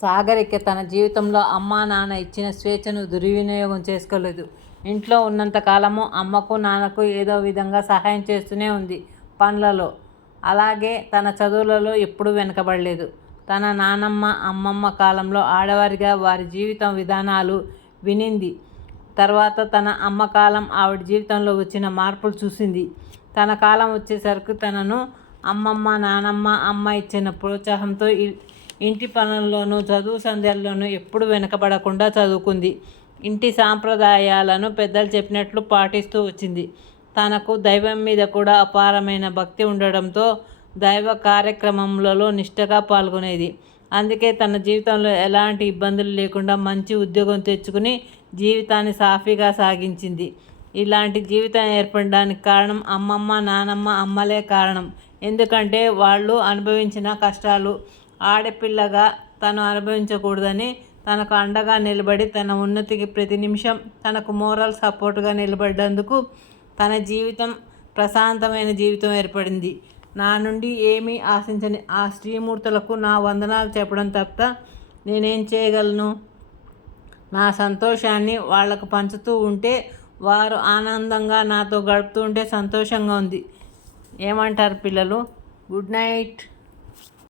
సాగరిక తన జీవితంలో అమ్మా నాన్న ఇచ్చిన స్వేచ్ఛను దుర్వినియోగం చేసుకోలేదు. ఇంట్లో ఉన్నంత కాలము అమ్మకు నాన్నకు ఏదో విధంగా సహాయం చేస్తూనే ఉంది పనులలో. అలాగే తన చదువులలో ఎప్పుడూ వెనకబడలేదు. తన నానమ్మ అమ్మమ్మ కాలంలో ఆడవారిగా వారి జీవితం విధానాలు వినింది. తర్వాత తన అమ్మ కాలం ఆవిడ జీవితంలో వచ్చిన మార్పులు చూసింది. తన కాలం వచ్చేసరికి తనను అమ్మమ్మ నానమ్మ అమ్మ ఇచ్చిన ప్రోత్సాహంతో ఇంటి పనుల్లోనూ చదువు సంధ్యల్లోనూ ఎప్పుడు వెనకబడకుండా చదువుకుంది. ఇంటి సాంప్రదాయాలను పెద్దలు చెప్పినట్లు పాటిస్తూ వచ్చింది. తనకు దైవం మీద కూడా అపారమైన భక్తి ఉండడంతో దైవ కార్యక్రమములలో నిష్ఠగా పాల్గొనేది. అందుకే తన జీవితంలో ఎలాంటి ఇబ్బందులు లేకుండా మంచి ఉద్యోగం తెచ్చుకుని జీవితాన్ని సాఫీగా సాగించింది. ఇలాంటి జీవితం ఏర్పడడానికి కారణం అమ్మమ్మ నానమ్మ అమ్మలే కారణం. ఎందుకంటే వాళ్ళు అనుభవించిన కష్టాలు ఆడపిల్లగా తను అనుభవించకూడదని తనకు అండగా నిలబడి తన ఉన్నతికి ప్రతి నిమిషం తనకు మోరల్ సపోర్ట్గా నిలబడ్డందుకు తన జీవితం ప్రశాంతమైన జీవితం ఏర్పడింది. నా నుండి ఏమీ ఆశించని ఆ శ్రీమూర్తులకు నా వందనాలు చెప్పడం తప్ప నేనేం చేయగలను? నా సంతోషాన్ని వాళ్ళకు పంచుతూ ఉంటే వారు ఆనందంగా నాతో గడుపుతూ ఉంటే సంతోషంగా ఉంది. ఏమంటారు పిల్లలు? Good night.